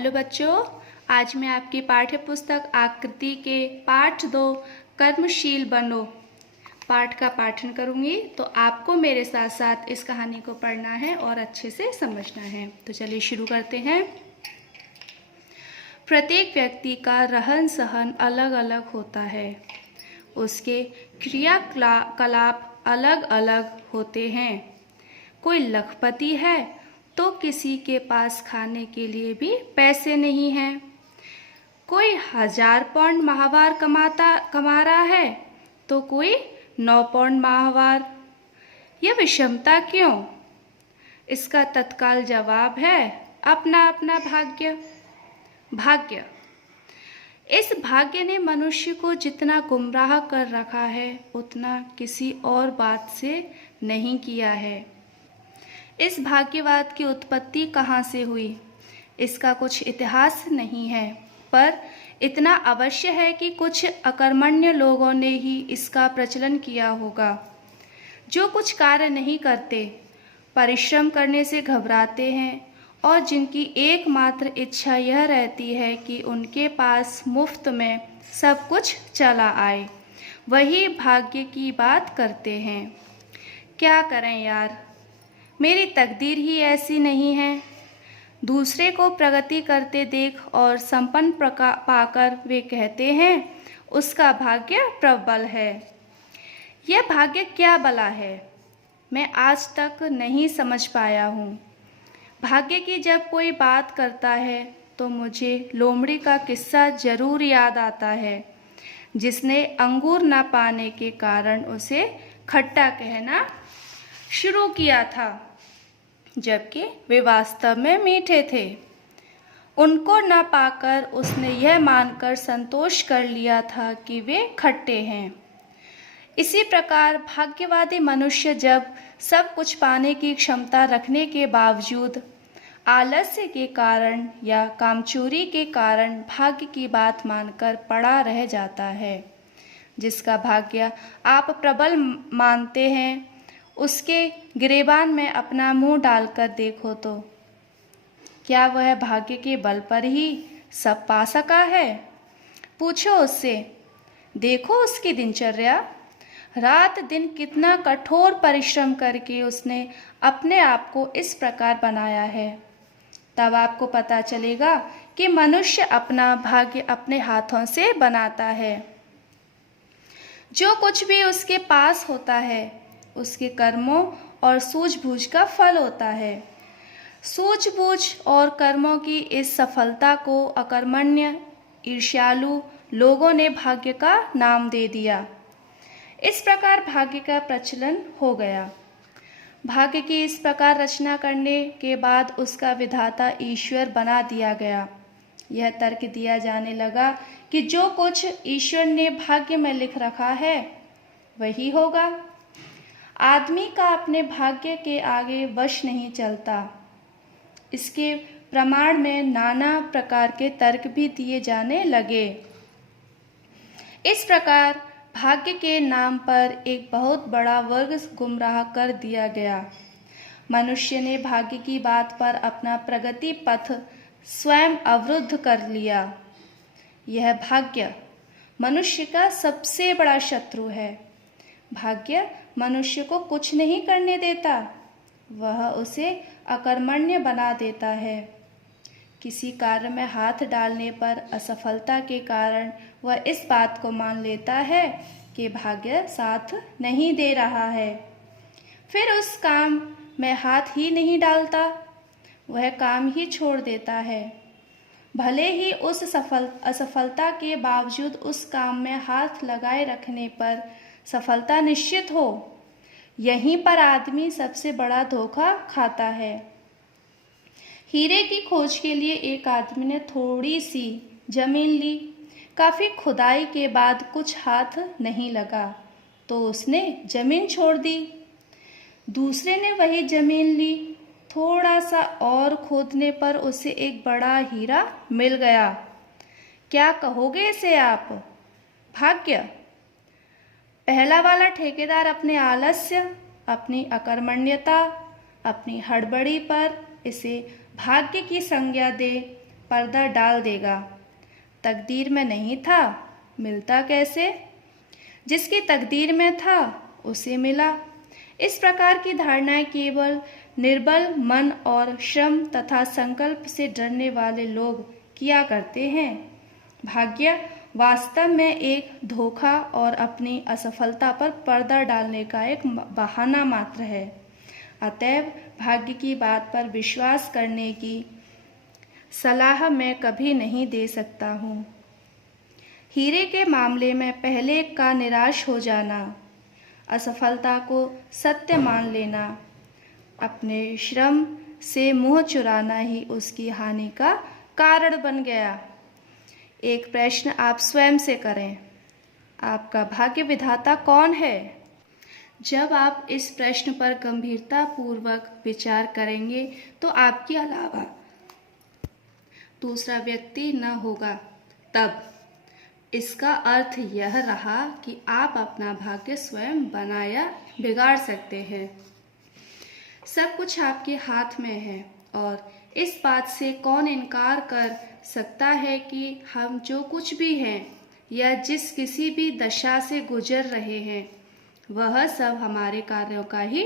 Hello बच्चों, आज मैं आपकी पाठ्य पुस्तक आकृति के पाठ 2 कर्मशील बनो पाठ का पाठन करूंगी। तो आपको मेरे साथ साथ इस कहानी को पढ़ना है और अच्छे से समझना है। तो चलिए शुरू करते हैं। प्रत्येक व्यक्ति का रहन सहन अलग अलग होता है, उसके क्रियाकलाप अलग अलग होते हैं। कोई लखपति है तो किसी के पास खाने के लिए भी पैसे नहीं हैं। कोई 1000 पाउंड माहवार कमा रहा है तो कोई 9 पाउंड माहवार। यह विषमता क्यों? इसका तत्काल जवाब है अपना अपना भाग्य। इस भाग्य ने मनुष्य को जितना गुमराह कर रखा है उतना किसी और बात से नहीं किया है। इस भाग्यवाद की उत्पत्ति कहाँ से हुई, इसका कुछ इतिहास नहीं है, पर इतना अवश्य है कि कुछ अकर्मण्य लोगों ने ही इसका प्रचलन किया होगा, जो कुछ कार्य नहीं करते, परिश्रम करने से घबराते हैं और जिनकी एकमात्र इच्छा यह रहती है कि उनके पास मुफ्त में सब कुछ चला आए, वही भाग्य की बात करते हैं। क्या करें यार, मेरी तकदीर ही ऐसी नहीं है। दूसरे को प्रगति करते देख और संपन्न पाकर वे कहते हैं उसका भाग्य प्रबल है। यह भाग्य क्या भला है, मैं आज तक नहीं समझ पाया हूँ। भाग्य की जब कोई बात करता है तो मुझे लोमड़ी का किस्सा जरूर याद आता है, जिसने अंगूर न पाने के कारण उसे खट्टा कहना शुरू किया था, जबकि वे वास्तव में मीठे थे। उनको न पाकर उसने यह मानकर संतोष कर लिया था कि वे खट्टे हैं। इसी प्रकार भाग्यवादी मनुष्य जब सब कुछ पाने की क्षमता रखने के बावजूद आलस्य के कारण या कामचोरी के कारण भाग्य की बात मानकर पड़ा रह जाता है। जिसका भाग्य आप प्रबल मानते हैं, उसके गिरेबान में अपना मुंह डालकर देखो तो क्या वह भाग्य के बल पर ही सब पा सका है? पूछो उससे, देखो उसकी दिनचर्या, रात दिन कितना कठोर परिश्रम करके उसने अपने आप को इस प्रकार बनाया है। तब आपको पता चलेगा कि मनुष्य अपना भाग्य अपने हाथों से बनाता है। जो कुछ भी उसके पास होता है उसके कर्मों और सूझबूझ का फल होता है। सूझबूझ और कर्मों की इस सफलता को अकर्मण्य ईर्ष्यालु लोगों ने भाग्य का नाम दे दिया। इस प्रकार भाग्य का प्रचलन हो गया। भाग्य की इस प्रकार रचना करने के बाद उसका विधाता ईश्वर बना दिया गया। यह तर्क दिया जाने लगा कि जो कुछ ईश्वर ने भाग्य में लिख रखा है वही होगा। आदमी का अपने भाग्य के आगे वश नहीं चलता। इसके प्रमाण में नाना प्रकार के तर्क भी दिए जाने लगे। इस प्रकार भाग्य के नाम पर एक बहुत बड़ा वर्ग गुमराह कर दिया गया। मनुष्य ने भाग्य की बात पर अपना प्रगति पथ स्वयं अवरुद्ध कर लिया। यह भाग्य मनुष्य का सबसे बड़ा शत्रु है। भाग्य मनुष्य को कुछ नहीं करने देता, वह उसे अकर्मण्य बना देता है। किसी कार्य में हाथ डालने पर असफलता के कारण वह इस बात को मान लेता है कि भाग्य साथ नहीं दे रहा है, फिर उस काम में हाथ ही नहीं डालता, वह काम ही छोड़ देता है। भले ही उस असफलता के बावजूद उस काम में हाथ लगाए रखने पर सफलता निश्चित हो। यहीं पर आदमी सबसे बड़ा धोखा खाता है। हीरे की खोज के लिए एक आदमी ने थोड़ी सी जमीन ली। काफी खुदाई के बाद कुछ हाथ नहीं लगा तो उसने जमीन छोड़ दी। दूसरे ने वही जमीन ली। थोड़ा सा और खोदने पर उसे एक बड़ा हीरा मिल गया। क्या कहोगे इसे आप? भाग्य। पहला वाला ठेकेदार अपने आलस्य, अपनी अकर्मण्यता, अपनी हड़बड़ी पर इसे भाग्य की संज्ञा दे पर्दा डाल देगा। तकदीर में नहीं था, मिलता कैसे? जिसकी तकदीर में था उसे मिला। इस प्रकार की धारणाएं केवल निर्बल मन और श्रम तथा संकल्प से डरने वाले लोग किया करते हैं। भाग्य वास्तव में एक धोखा और अपनी असफलता पर पर्दा डालने का एक बहाना मात्र है। अतएव भाग्य की बात पर विश्वास करने की सलाह मैं कभी नहीं दे सकता हूँ। हीरे के मामले में पहले का निराश हो जाना, असफलता को सत्य मान लेना, अपने श्रम से मुँह चुराना ही उसकी हानि का कारण बन गया। एक प्रश्न आप स्वयं से करें, आपका भाग्य विधाता कौन है? जब आप इस प्रश्न पर गंभीरता पूर्वक विचार करेंगे तो आपके अलावा दूसरा व्यक्ति न होगा। तब इसका अर्थ यह रहा कि आप अपना भाग्य स्वयं बना या बिगाड़ सकते हैं। सब कुछ आपके हाथ में है और इस बात से कौन इनकार कर सकता है कि हम जो कुछ भी हैं या जिस किसी भी दशा से गुजर रहे हैं वह सब हमारे कार्यों का ही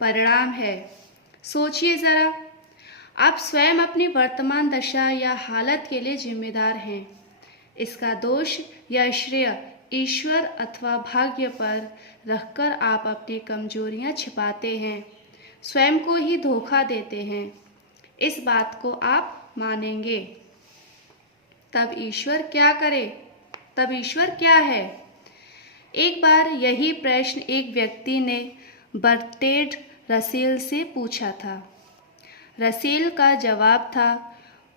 परिणाम है। सोचिए जरा, आप स्वयं अपनी वर्तमान दशा या हालत के लिए जिम्मेदार हैं। इसका दोष या श्रेय ईश्वर अथवा भाग्य पर रखकर आप अपनी कमजोरियां छिपाते हैं, स्वयं को ही धोखा देते हैं। इस बात को आप मानेंगे तब ईश्वर क्या करे? तब ईश्वर क्या है? एक बार यही प्रश्न एक व्यक्ति ने बर्ट्रेड रसेल से पूछा था। रसेल का जवाब था,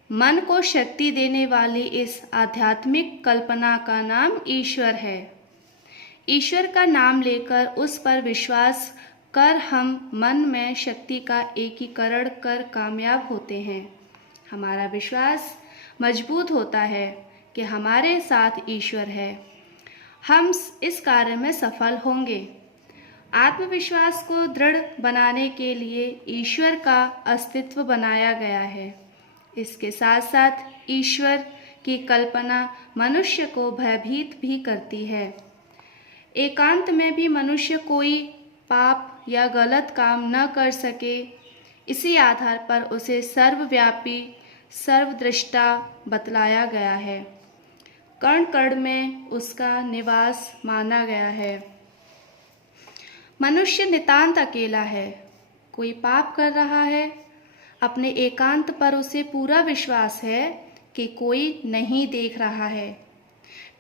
मन को शक्ति देने वाली इस आध्यात्मिक कल्पना का नाम ईश्वर है। ईश्वर का नाम लेकर उस पर विश्वास कर हम मन में शक्ति का एकीकरण कर कामयाब होते हैं। हमारा विश्वास मजबूत होता है कि हमारे साथ ईश्वर है, हम इस कार्य में सफल होंगे। आत्मविश्वास को दृढ़ बनाने के लिए ईश्वर का अस्तित्व बनाया गया है। इसके साथ साथ ईश्वर की कल्पना मनुष्य को भयभीत भी करती है। एकांत में भी मनुष्य कोई पाप या गलत काम न कर सके, इसी आधार पर उसे सर्वव्यापी सर्वदृष्टा बतलाया गया है। कण कण में उसका निवास माना गया है। मनुष्य नितांत अकेला है, कोई पाप कर रहा है, अपने एकांत पर उसे पूरा विश्वास है कि कोई नहीं देख रहा है।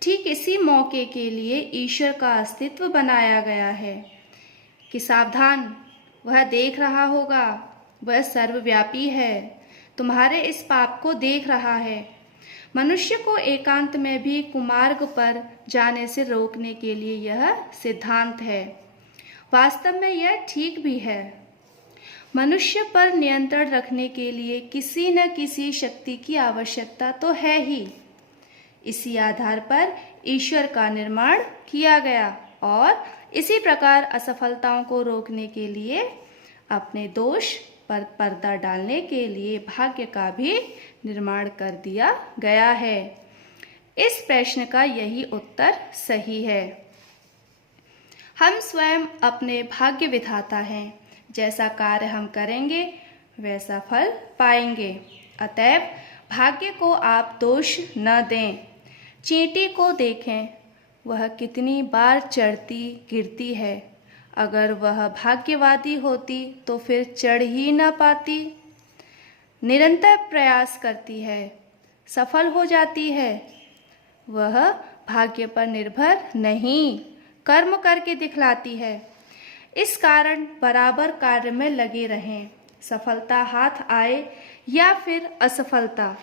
ठीक इसी मौके के लिए ईश्वर का अस्तित्व बनाया गया है कि सावधान, वह देख रहा होगा, वह सर्वव्यापी है, तुम्हारे इस पाप को देख रहा है। मनुष्य को एकांत में भी कुमार्ग पर जाने से रोकने के लिए यह सिद्धांत है। वास्तव में यह ठीक भी है। मनुष्य पर नियंत्रण रखने के लिए किसी न किसी शक्ति की आवश्यकता तो है ही। इसी आधार पर ईश्वर का निर्माण किया गया और इसी प्रकार असफलताओं को रोकने के लिए, अपने दोष पर पर्दा डालने के लिए भाग्य का भी निर्माण कर दिया गया है। इस प्रश्न का यही उत्तर सही है। हम स्वयं अपने भाग्य विधाता हैं। जैसा कार्य हम करेंगे वैसा फल पाएंगे। अतएव भाग्य को आप दोष न दें। चींटी को देखें, वह कितनी बार चढ़ती गिरती है। अगर वह भाग्यवादी होती तो फिर चढ़ ही न पाती। निरंतर प्रयास करती है, सफल हो जाती है। वह भाग्य पर निर्भर नहीं, कर्म करके दिखलाती है। इस कारण बराबर कार्य में लगे रहें। सफलता हाथ आए या फिर असफलता,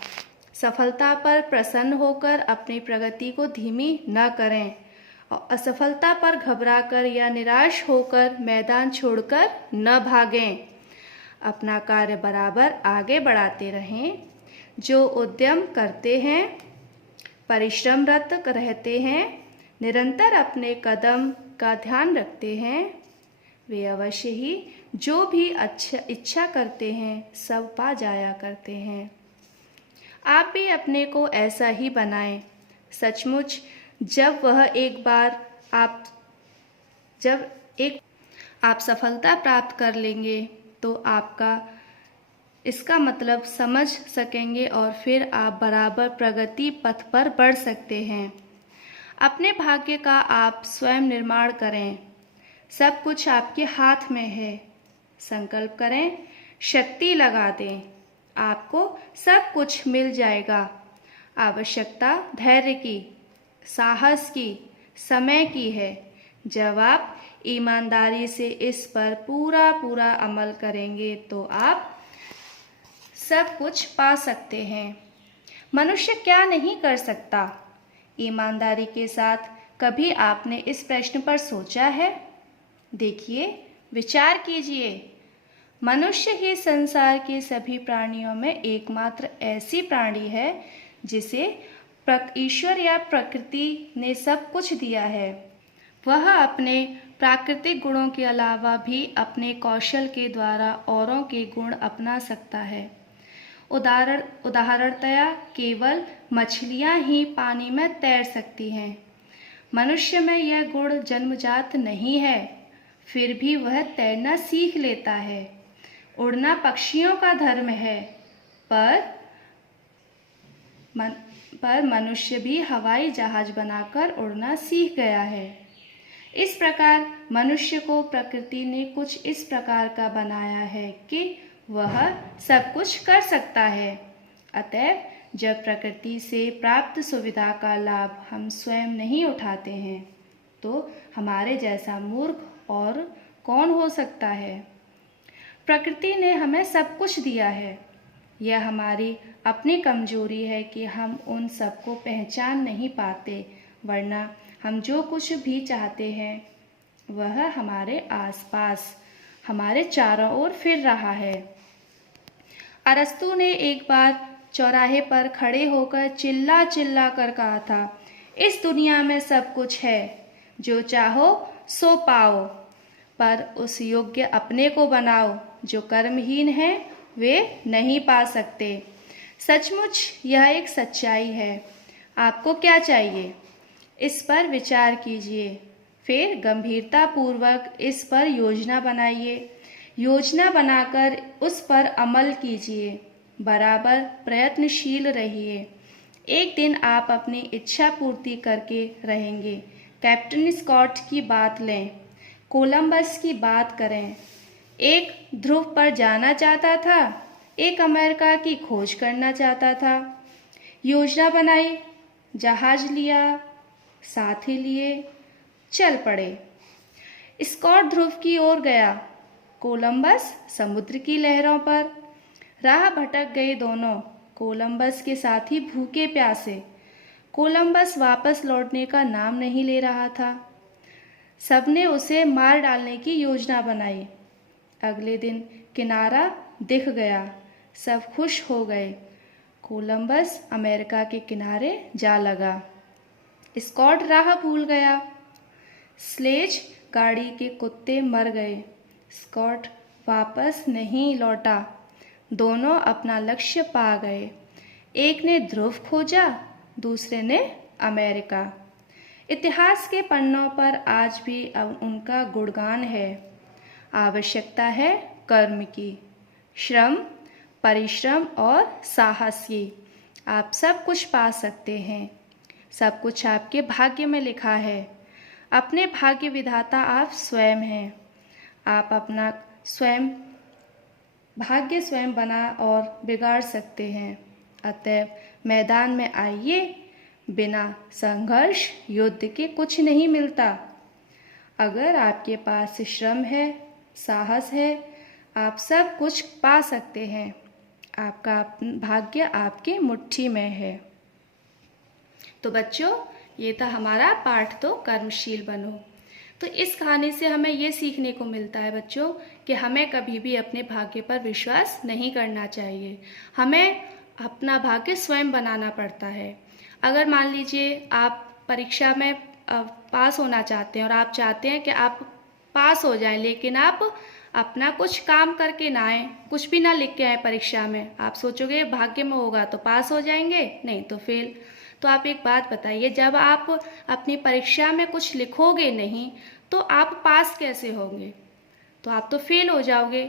सफलता पर प्रसन्न होकर अपनी प्रगति को धीमी न करें और असफलता पर घबराकर या निराश होकर मैदान छोड़कर न भागें। अपना कार्य बराबर आगे बढ़ाते रहें। जो उद्यम करते हैं, परिश्रमरत रहते हैं, निरंतर अपने कदम का ध्यान रखते हैं, वे अवश्य ही जो भी इच्छा करते हैं सब पा जाया करते हैं। आप भी अपने को ऐसा ही बनाएं। सचमुच जब एक बार आप सफलता प्राप्त कर लेंगे तो आपका इसका मतलब समझ सकेंगे और फिर आप बराबर प्रगति पथ पर बढ़ सकते हैं। अपने भाग्य का आप स्वयं निर्माण करें। सब कुछ आपके हाथ में है। संकल्प करें, शक्ति लगा दें, आपको सब कुछ मिल जाएगा। आवश्यकता धैर्य की, साहस की, समय की है। जब आप ईमानदारी से इस पर पूरा अमल करेंगे तो आप सब कुछ पा सकते हैं। मनुष्य क्या नहीं कर सकता? ईमानदारी के साथ कभी आपने इस प्रश्न पर सोचा है? देखिए, विचार कीजिए। मनुष्य ही संसार के सभी प्राणियों में एकमात्र ऐसी प्राणी है जिसे ईश्वर या प्रकृति ने सब कुछ दिया है। वह अपने प्राकृतिक गुणों के अलावा भी अपने कौशल के द्वारा औरों के गुण अपना सकता है। उदाहरणतया केवल मछलियां ही पानी में तैर सकती हैं। मनुष्य में यह गुण जन्मजात नहीं है, फिर भी वह तैरना सीख लेता है। उड़ना पक्षियों का धर्म है, पर मनुष्य भी हवाई जहाज बनाकर उड़ना सीख गया है। इस प्रकार मनुष्य को प्रकृति ने कुछ इस प्रकार का बनाया है कि वह सब कुछ कर सकता है। अतएव जब प्रकृति से प्राप्त सुविधा का लाभ हम स्वयं नहीं उठाते हैं तो हमारे जैसा मूर्ख और कौन हो सकता है। प्रकृति ने हमें सब कुछ दिया है। यह हमारी अपनी कमजोरी है कि हम उन सबको पहचान नहीं पाते, वरना हम जो कुछ भी चाहते हैं वह हमारे आसपास, हमारे चारों ओर फिर रहा है। अरस्तु ने एक बार चौराहे पर खड़े होकर चिल्ला कर कहा था, इस दुनिया में सब कुछ है, जो चाहो सो पाओ, पर उस योग्य अपने को बनाओ। जो कर्महीन है वे नहीं पा सकते। सचमुच यह एक सच्चाई है। आपको क्या चाहिए, इस पर विचार कीजिए, फिर गंभीरता पूर्वक इस पर योजना बनाइए। योजना बनाकर उस पर अमल कीजिए, बराबर प्रयत्नशील रहिए। एक दिन आप अपनी इच्छा पूर्ति करके रहेंगे। कैप्टन स्कॉट की बात लें, कोलंबस की बात करें। एक ध्रुव पर जाना चाहता था, एक अमेरिका की खोज करना चाहता था। योजना बनाई, जहाज लिया, साथी लिए, चल पड़े। स्कॉट ध्रुव की ओर गया, कोलंबस समुद्र की लहरों पर। राह भटक गए दोनों, कोलंबस के साथी भूखे प्यासे। कोलंबस वापस लौटने का नाम नहीं ले रहा था। सबने उसे मार डालने की योजना बनाई। अगले दिन किनारा दिख गया, सब खुश हो गए। कोलंबस अमेरिका के किनारे जा लगा। स्कॉट राह भूल गया। स्लेज गाड़ी के कुत्ते मर गए। स्कॉट वापस नहीं लौटा। दोनों अपना लक्ष्य पा गए। एक ने ध्रुव खोजा, दूसरे ने अमेरिका। इतिहास के पन्नों पर आज भी उनका गुणगान है। आवश्यकता है कर्म की, श्रम, परिश्रम और साहस की। आप सब कुछ पा सकते हैं। सब कुछ आपके भाग्य में लिखा है। अपने भाग्य विधाता आप स्वयं हैं। आप अपना भाग्य स्वयं बना और बिगाड़ सकते हैं। अतएव मैदान में आइए। बिना संघर्ष युद्ध के कुछ नहीं मिलता। अगर आपके पास श्रम है, साहस है, आप सब कुछ पा सकते हैं। आपका भाग्य आपकी मुट्ठी में है। तो बच्चों, ये था हमारा पाठ तो कर्मशील बनो। तो इस कहानी से हमें ये सीखने को मिलता है बच्चों कि हमें कभी भी अपने भाग्य पर विश्वास नहीं करना चाहिए। हमें अपना भाग्य स्वयं बनाना पड़ता है। अगर मान लीजिए आप परीक्षा में पास होना चाहते हैं और आप चाहते हैं कि आप पास हो जाएं, लेकिन आप अपना कुछ काम करके ना आए, कुछ भी ना लिख के आए परीक्षा में। आप सोचोगे भाग्य में होगा तो पास हो जाएंगे, नहीं तो फेल। तो आप एक बात बताइए, जब आप अपनी परीक्षा में कुछ लिखोगे नहीं तो आप पास कैसे होंगे? तो आप तो फेल हो जाओगे।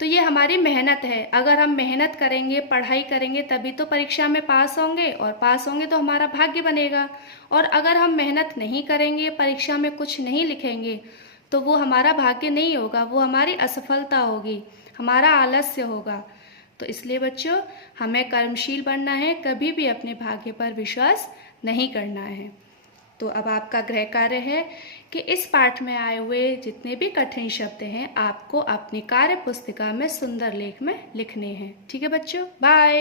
तो ये हमारी मेहनत है, अगर हम मेहनत करेंगे, पढ़ाई करेंगे तभी तो परीक्षा में पास होंगे, और पास होंगे तो हमारा भाग्य बनेगा। और अगर हम मेहनत नहीं करेंगे, परीक्षा में कुछ नहीं लिखेंगे, तो वो हमारा भाग्य नहीं होगा, वो हमारी असफलता होगी, हमारा आलस्य होगा। तो इसलिए बच्चों, हमें कर्मशील बनना है, कभी भी अपने भाग्य पर विश्वास नहीं करना है। तो अब आपका गृह कार्य है कि इस पाठ में आए हुए जितने भी कठिन शब्द हैं आपको अपनी कार्य पुस्तिका में सुंदर लेख में लिखने हैं। ठीक है बच्चों, बाय।